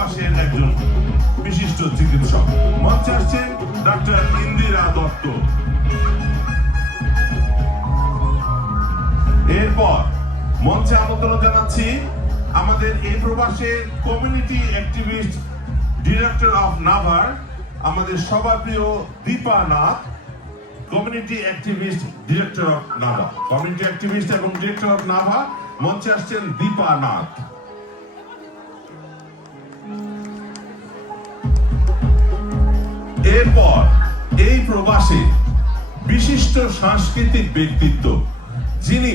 প্রবাসের একজন বিশিষ্ট চিকিৎসক। মঞ্চে আসছেন ডক্টর ইন্দিরা দত্ত। এরপর মঞ্চে আমন্ত্রণ জানাচ্ছি আমাদের এই প্রবাসের কমিউনিটি অ্যাক্টিভিস্ট ডিরেক্টর অফ নাভার, আমাদের সবার প্রিয় Dipa Nath. Community activist director of Nava, community activist এবং ডিরেক্টর অফ নাভা, মঞ্চে আসছেন দীপা নাথ। এরপর এই প্রবাসে বিশিষ্ট সাংস্কৃতিক ব্যক্তিত্ব, যিনি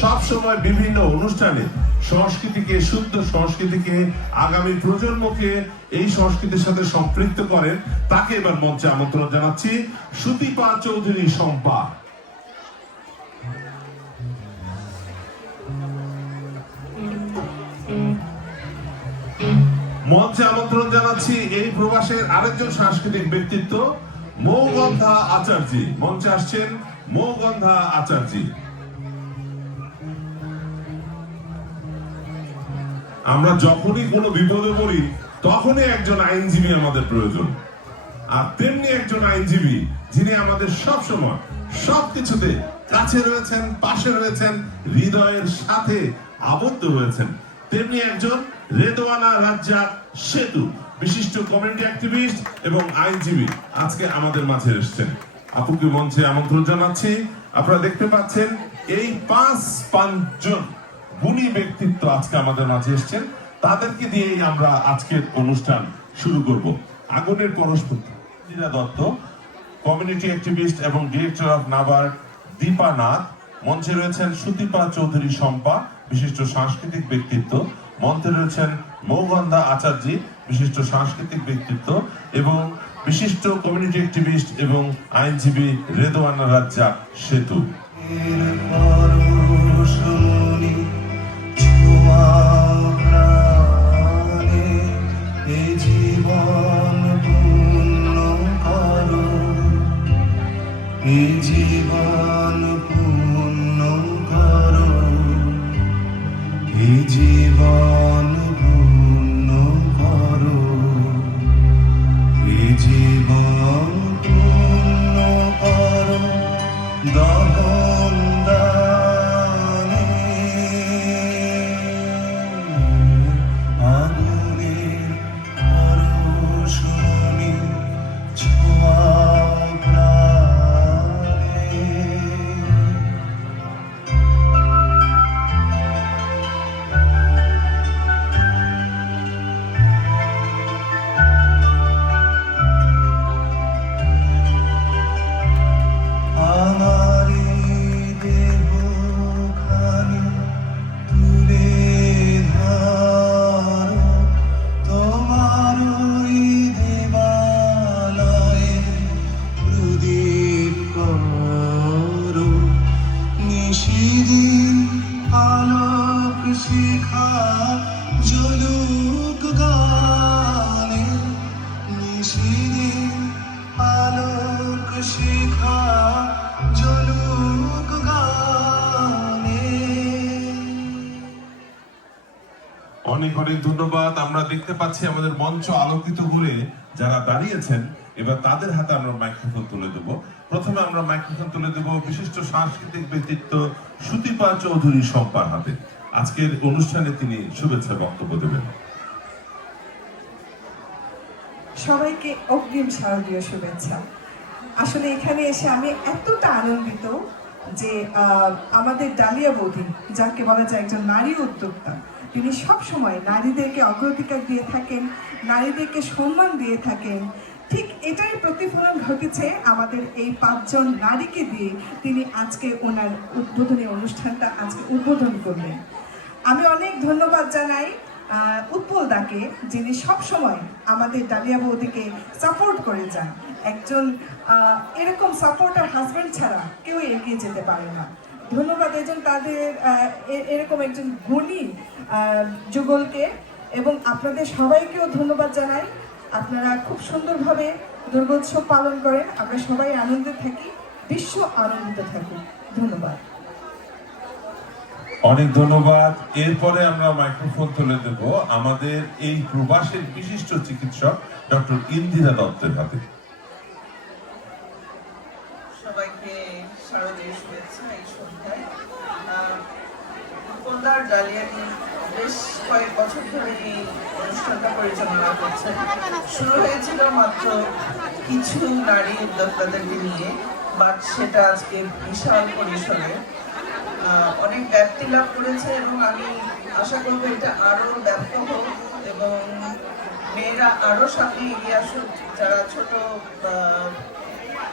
সবসময় বিভিন্ন অনুষ্ঠানে সংস্কৃতিকে, শুদ্ধ সংস্কৃতিকে, আগামী প্রজন্মকে এই সংস্কৃতির সাথে সম্পৃক্ত করেন, তাকে এবার মঞ্চে আমন্ত্রণ জানাচ্ছি সুদীপা চৌধুরী শম্পা। মঞ্চে আমন্ত্রণ জানাচ্ছি এই প্রবাসের আরেকজন সাংস্কৃতিক ব্যক্তিত্ব মৌগন্ধা আচার্য। মঞ্চে আসছেন মৌগন্ধা আচার্য। আমরা যখনই কোনো বিপদে পড়ি তখনই একজন আইনজীবী আমাদের প্রয়োজন, আর তেমনি একজন আইনজীবী যিনি আমাদের সব সময় সবকিছুতে কাছে রয়েছেন, পাশে রয়েছেন, হৃদয়ের সাথে আবদ্ধ হয়েছেন, তেমনি একজন রেদওয়ানা রাজ্জাক সেতু, বিশিষ্ট কমিউনিটি অ্যাক্টিভিস্ট এবং আইনজীবী, আজকে আমাদের মাঝে এসেছেন। আপুকে মঞ্চে আমন্ত্রণ জানাচ্ছি। আপনারা দেখতে পাচ্ছেন এই পাঁচজন গুণী ব্যক্তিত্ব আজকে আমাদের মাঝে এসেছেন, তাদেরকে দিয়েই আমরা আজকের অনুষ্ঠান শুরু করব। আগুনের পরশপুর ইন্দিরা দত্ত, কমিউনিটি অ্যাক্টিভিস্ট এবং ডিরেক্টর অফ নাভার দীপা নাথ, মঞ্চে রয়েছেন সুদীপা চৌধুরী শম্পা, বিশিষ্ট সাংস্কৃতিক ব্যক্তিত্ব, মঞ্চে রয়েছেন মৌগন্ধা আচার্য, বিশিষ্ট সাংস্কৃতিক ব্যক্তিত্ব, এবং বিশিষ্ট কমিউনিটি অ্যাক্টিভিস্ট এবং আইনজীবী রেদওয়ানা রাজ্জাক সেতু। জীবন পূর্ণ করো, জীবন পূর্ণ করো, জীবন পূর্ণ করো, দহন দানে আগুনের পরশমণি ছোঁয়া শিখা জলুক গানে, নিশিদিন আলোক শিখা জলুক গানে। অনেক অনেক ধন্যবাদ। আমরা দেখতে পাচ্ছি আমাদের মঞ্চ আলোকিত করে যারা দাঁড়িয়েছেন, এবার তাদের হাতে আমরা মাইক্রোফোন তুলে দেব। প্রথমে আমরা মাইক্রোফোন তুলে দেব বিশিষ্ট সাংস্কৃতিক ব্যক্তিত্ব সুদীপা চৌধুরী শম্পার হাতে। আজকের অনুষ্ঠানে তিনি শুভেচ্ছা বক্তব্য দেবেন। সবাইকে অগ্রিম শারদীয় শুভেচ্ছা। আসলে এখানে এসে আমি এতটা আনন্দিত যে আমাদের ডালিয়া বৌদি, যাকে বলা যায় একজন নারী উদ্যোক্তা, তিনি সবসময় নারীদেরকে অগ্রাধিকার দিয়ে থাকেন, নারীদেরকে সম্মান দিয়ে থাকেন। ঠিক এটাই প্রতিফলন ঘটেছে আমাদের এই 5 জন নারীকে দিয়ে তিনি আজকে ওনার উদ্বোধনী অনুষ্ঠানটা আজকে উদ্বোধন করলেন। আমি অনেক ধন্যবাদ জানাই উৎপল দাকে, যিনি সবসময় আমাদের ডালিয়া বৌদিকে সাপোর্ট করে যান। একজন এরকম সাপোর্টার হাজব্যান্ড ছাড়া কেউ এগিয়ে যেতে পারে না। ধন্যবাদ তাদের এরকম একজন গুণী যুগলকে, এবং আপনাদের সবাইকেও ধন্যবাদ জানাই। আপনারা খুব সুন্দরভাবে দুর্গোৎসব পালন করেন, আমরা সবাই আনন্দে থাকি, বিশ্ব আনন্দিত থাকুক। ধন্যবাদ। অনেক ধন্যবাদ। এরপরে আমরা মাইক্রোফোন তুলে দেব আমাদের এই প্রবাসের বিশিষ্ট চিকিৎসক ডক্টর ইন্দিরা দত্তের হাতে। সবাইকে শারদীয় শুভেচ্ছা এই সন্ধ্যায়। কলকাতার ডালিয়ানি বেশ কয়েক বছর ধরে এই অনুষ্ঠানটা পরিচালনা করছেন। শুরু হয়েছিল মাত্র কিছু নারী উদ্যোক্তাদেরকে নিয়ে, বাট সেটা আজকে বিশাল পরিসরে অনেক ব্যাপ্তি লাভ করেছে এবং আমি আশা করবো এটা আরো ব্যাপ্ত হোক এবং মেয়েরা আরো সামনে এগিয়ে আসুক। যারা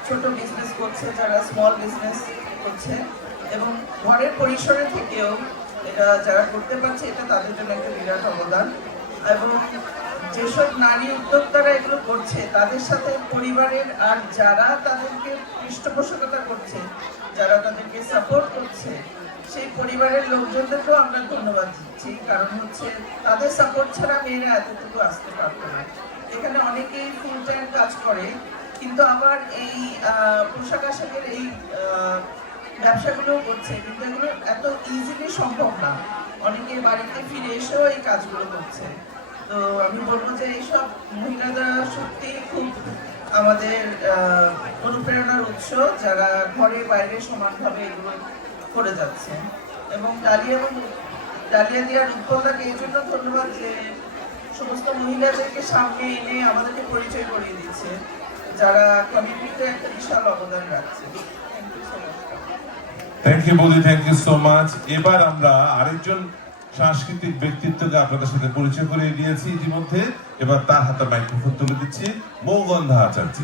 ছোট বিজনেস করছে, যারা স্মল বিজনেস করছে এবং ঘরের পরিসরে থেকেও এটা যারা করতে পারছে, এটা তাদের জন্য একটা বিরাট অবদান। এবং যেসব নারী উদ্যোক্তারা এগুলো করছে তাদের সাথে পরিবারের আর যারা তাদেরকে পৃষ্ঠপোষকতা করছে, যারা তাদেরকে সাপোর্ট করছে, সেই পরিবারের লোকজনদেরকেও আমরা ধন্যবাদ দিচ্ছি। কারণ হচ্ছে তাদের সাপোর্ট ছাড়া মেয়েরা এতটুকু আসতে পারতো না। এখানে অনেকেই ফুল টাইম কাজ করে, কিন্তু আবার এই পোশাক আশাকের এই ব্যবসাগুলো করছে, কিন্তু এগুলো এত ইজিলি সম্ভব না। অনেকে বাড়িতে ফিরে এসেও এই কাজগুলো করছে। তো আমি বলবো যে এইসব মহিলারা সত্যি খুব আমাদের অনুপ্রেরণার উৎস, যারা ঘরে বাইরে সমানভাবে এগুলো করে যাচ্ছে। এবং ডালিয়া দিয়ার উৎপলদাকে এই জন্য ধন্যবাদ যে সমস্ত মহিলাদেরকে সামনে এনে আমাদেরকে পরিচয় করিয়ে দিচ্ছে, যারা কমিউনিটিতে একটা বিশাল অবদান রাখছে। থ্যাংক ইউ বৌদি, থ্যাংক ইউ সো মাচ। এবার আমরা আরেকজন সাংস্কৃতিক ব্যক্তিত্বকে আপনাদের সাথে পরিচয় করিয়ে দিয়েছি ইতিমধ্যে। এবার তার হাতে মাইক্রোফোন তুলে দিচ্ছি মৌগন্ধা আচার্য।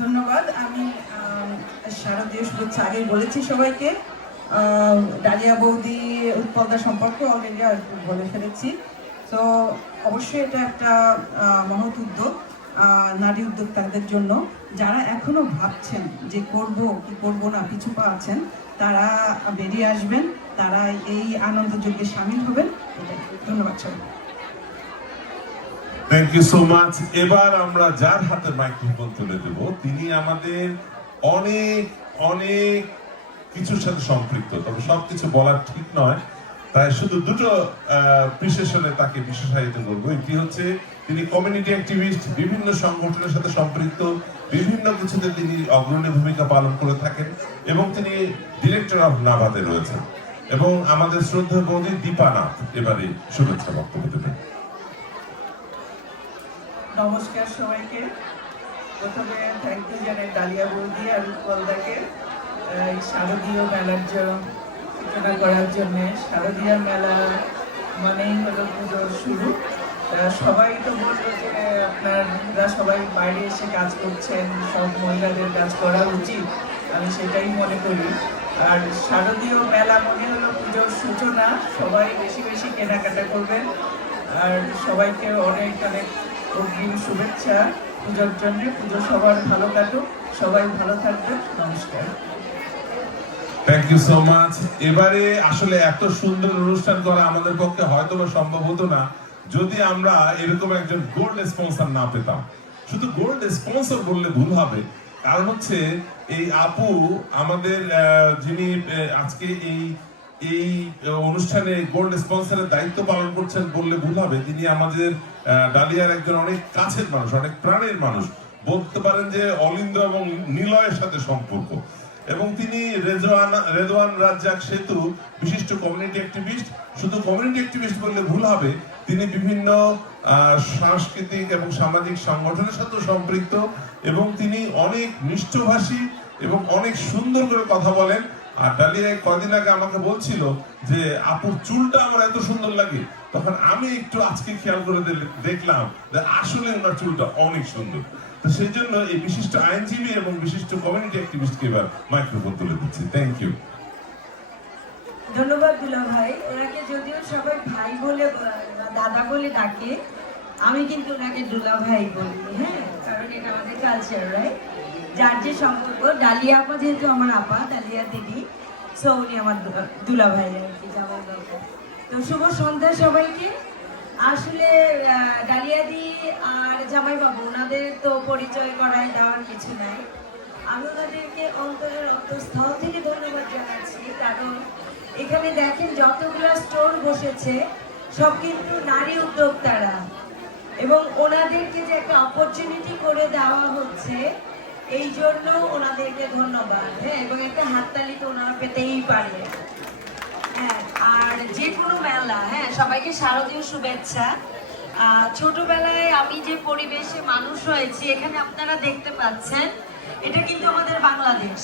ধন্যবাদ। আমি শারদীয় শুভেচ্ছা আগেই বলেছি সবাইকে। ডালিয়া বৌদি উৎপলদা সম্পর্কে অলরেডি বলে ফেলেছি। তো অবশ্যই এটা একটা মহৎ উদ্যোগ নারী উদ্যোক্তাদের জন্য। যারা এখনো ভাবছেন যে করব কি করব না, পিছু পা আছেন, তারা বেরিয়ে আসবেন, তারা এই আনন্দ যজ্ঞে সামিল হবেন। ধন্যবাদ সবাই। Thank you so much. এবার আমরা যার হাতে মাইক্রোফোন তুলে দেব, তিনি আমাদের অনেক অনেক কিছুর সাথে সম্পৃক্ত, তবে সবকিছু বলার ঠিক নয়, তাই শুধু দুটো বিশেষণে তাকে বিশেষায়িত করবো। একটি হচ্ছে তিনি কমিউনিটি অ্যাক্টিভিস্ট, বিভিন্ন সংগঠনের সাথে সম্পৃক্ত, বিভিন্ন কিছুতে তিনি অগ্রণী ভূমিকা পালন করে থাকেন এবং তিনি ডিরেক্টর অফ নাভাতে রয়েছেন। এবং আমাদের শ্রদ্ধেয় বৌদি দীপানাথ এবারে শুভেচ্ছা বক্তব্য দেবেন। নমস্কার সবাইকে। প্রথমে থ্যাংক ইউ জানাই ডালিয়া বৌদি আর উৎপলদাকে এই শারদীয় মেলার সূচনা করার জন্য। শারদীয় মেলা মানেই হলো পুজোর শুরু। সবাই তো বলবো যে আপনারা সবাই বাইরে এসে কাজ করছেন, সব মহিলাদের কাজ করা উচিত, আমি সেটাই মনে করি। আর শারদীয় মেলা মনে হলো পুজোর সূচনা। সবাই বেশি বেশি কেনাকাটা করবেন আর সবাইকে অনেক অনেক অগ্রিম শুভেচ্ছা পুজোর জন্য। পুজো সবার ভালো কাটুক, সবাই ভালো থাকবেন। নমস্কার। Thank you so much. এবারে আসলে এত সুন্দর অনুষ্ঠান করা আমাদের পক্ষে হয়তো বা সম্ভব হতো না যদি আমরা এরকম একজন গোল্ড স্পন্সর না পেতাম। শুধু গোল্ড স্পন্সর বললে ভুল হবে, কারণ হচ্ছে এই আপু আমাদের যিনি আজকে এই অনুষ্ঠানে গোল্ড স্পন্সরের দায়িত্ব পালন করছেন বললে ভুল হবে। তিনি আমাদের ডালিয়ার একজন অনেক কাছের মানুষ, অনেক প্রাণের মানুষ, বলতে পারেন যে অলিন্দ এবং নিলয়ের সাথে সম্পর্ক। এবং তিনি রেদওয়ান রাজ্জাক সেতু বিশিষ্ট কমিউনিটি অ্যাক্টিভিস্ট। শুধু কমিউনিটি অ্যাক্টিভিস্ট বললে ভুল হবে, তিনি বিভিন্ন সাংস্কৃতিক এবং সামাজিক সংগঠনের সাথে সম্পৃক্ত এবং তিনি অনেক মিষ্টভাষী এবং অনেক সুন্দর করে কথা বলেন। আর ডালিয়া কদিন আগে আমাকে বলছিল যে আপুর চুলটা আমার এত সুন্দর লাগে, তখন আমি একটু আজকে খেয়াল করে দেখলাম যে আসলে ওনার চুলটা অনেক সুন্দর। তো সেই জন্য এই বিশিষ্ট আইনজীবী এবং বিশিষ্ট কমিউনিটি অ্যাক্টিভিস্টকে এবার মাইক্রোফোন তুলে দিচ্ছি। Thank you. ধন্যবাদ দুলা ভাই। ওনাকে যদিও সবাই ভাই বলে দাদা বলে ডাকে, আমি কিন্তু ওনাকে দুলা ভাই বলি। হ্যাঁ, কারণ এটা আমাদের কালচার, রাইট? যার যে সম্পর্ক, ডালিয়া আপা যেহেতু আমার আপা, ডালিয়া দিদি, সো উনি আমার দুলা ভাই আর কি, জামাই বাবু। তো শুভ সন্ধ্যা সবাইকে। আসলে ডালিয়াদি আর জামাই বাবু ওনাদের তো পরিচয় করায় দেওয়ার কিছু নাই। আমি ওনাদেরকে অন্তরের অন্তঃস্থল থেকে ধন্যবাদ জানাচ্ছি, কারণ এখানে দেখেন যতগুলো স্টোর বসেছে সব কিন্তু নারী উদ্যোক্তারা, এবং ওনাদেরকে যে একটা অপরচুনিটি করে দেওয়া হচ্ছে এই জন্য ওনাদেরকে ধন্যবাদ। হ্যাঁ, এবং একটা হাততালি তো ওনারা পেতেই পারে। হ্যাঁ, আর যে কোনো মেলা, হ্যাঁ, সবাইকে শারদীয় শুভেচ্ছা। ছোটবেলায় আমি যে পরিবেশে মানুষ হয়েছি, এখানে আপনারা দেখতে পাচ্ছেন এটা কিন্তু আমাদের বাংলাদেশ।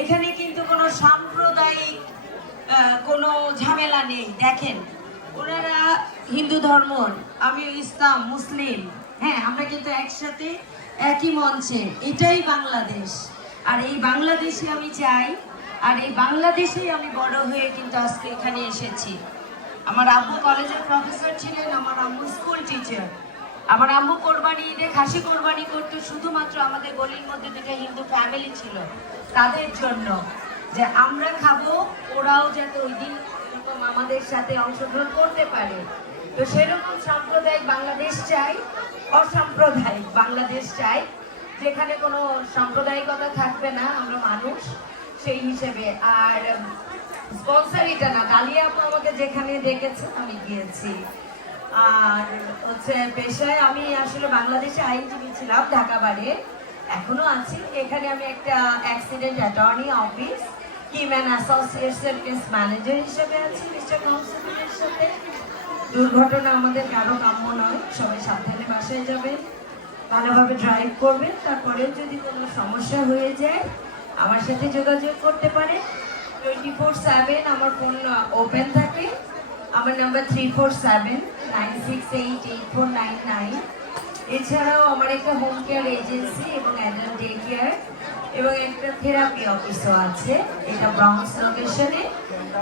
এখানে কিন্তু কোনো সাম্প্রদায়িক কোনো ঝামেলা নেই। দেখেন, ওনারা হিন্দু ধর্ম, আমি ইসলাম, মুসলিম, হ্যাঁ, আমরা কিন্তু একসাথে একই মঞ্চে। এটাই বাংলাদেশ, আর এই বাংলাদেশে আমি চাই, আর এই বাংলাদেশেই আমি বড় হয়ে কিন্তু আজকে এখানে এসেছি। আমার আব্বু কলেজের প্রফেসর ছিলেন, আমার আম্মু স্কুল টিচার। আমার আম্মু কোরবানি ঈদে খাসি কোরবানি করতো শুধুমাত্র আমাদের গলির মধ্যে দুটো হিন্দু ফ্যামিলি ছিল তাদের জন্য, যে আমরা খাবো, ওরাও যাতে ওই দিন এরকম আমাদের সাথে অংশগ্রহণ করতে পারে। তো সেরকম সাম্প্রদায়িক বাংলাদেশ চাই, অসাম্প্রদায়িক বাংলাদেশ চাই, যেখানে কোনো সাম্প্রদায়িকতা থাকবে না, আমরা মানুষ সেই হিসেবে। আর স্পন্সর এটা না, ডালিয়া আপু আমাকে যেখানে ডেকেছে আমি গিয়েছি। আর হচ্ছে পেশায় আমি আসলে বাংলাদেশে আইনজীবী ছিলাম, ঢাকা বারে, এখনো আছি। এখানে আমি একটা অ্যাক্সিডেন্ট অ্যাটর্নি অফিস, কিম্যান অ্যাসোসিয়েটসের কেস ম্যানেজার হিসেবে আছি মিস্টার কাউন্সিলের সাথে। দুর্ঘটনা আমাদের কারো কাম্য নয়, সবাই সাবধানে বাসায় যাবেন, ভালোভাবে ড্রাইভ করবেন। তারপরে যদি কোনো সমস্যা হয়ে যায় আমার সাথে যোগাযোগ করতে পারে। 24/7 আমার ফোন ওপেন থাকে। আমার নাম্বার 3479688499। এছাড়াও আমার একটা হোম কেয়ার এজেন্সি এবং অ্যাডাল্ট ডে কেয়ার এবং একটা থেরাপি অফিসও আছে, এটা ব্রঙ্কস লোকেশনে।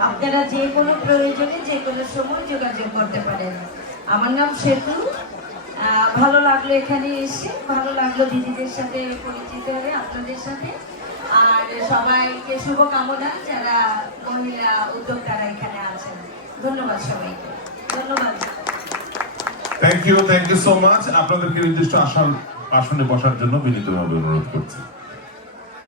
আপনারা যে কোনো প্রয়োজনে যে কোনো সময় যোগাযোগ করতে পারেন। আমার নাম সেতু। ভালো লাগলো এখানে এসে, ভালো লাগলো দিদিদের সাথে পরিচিত হয়ে, আপনাদের সাথে। আর সবাইকে শুভকামনা যারা মহিলা উদ্যোক্তারা এখানে আছেন। ধন্যবাদ সবাইকে, ধন্যবাদ। Thank you so much. আপনাদেরকে নির্দিষ্ট আসনে বসার জন্য বিনীতভাবে অনুরোধ করছি।